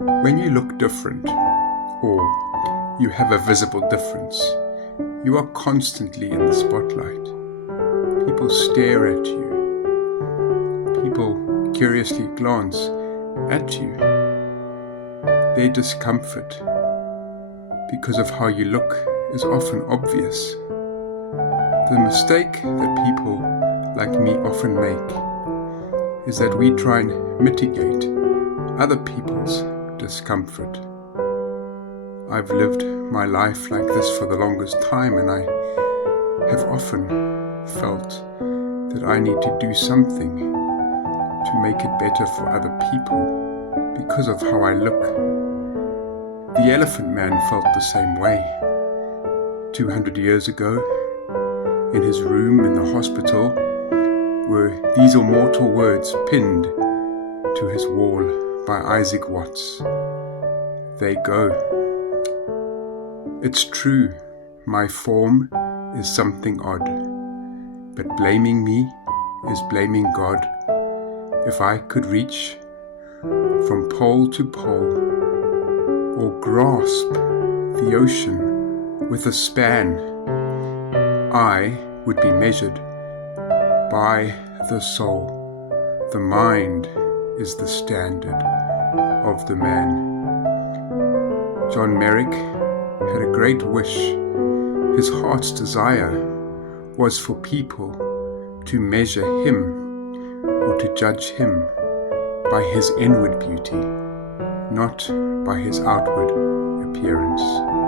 When you look different, or you have a visible difference, you are constantly in the spotlight. People stare at you. People curiously glance at you. Their discomfort because of how you look is often obvious. The mistake that people like me often make is that we try and mitigate other people's discomfort. I've lived my life like this for the longest time, and I have often felt that I need to do something to make it better for other people because of how I look. The Elephant Man felt the same way. 200 years ago, in his room in the hospital, were these immortal words pinned to his wall by Isaac Watts. They go. It's true, my form is something odd, but blaming me is blaming God. If I could reach from pole to pole, or grasp the ocean with a span, I would be measured by the soul. The mind is the standard of the man. John Merrick had a great wish. His heart's desire was for people to measure him or to judge him by his inward beauty, not by his outward appearance.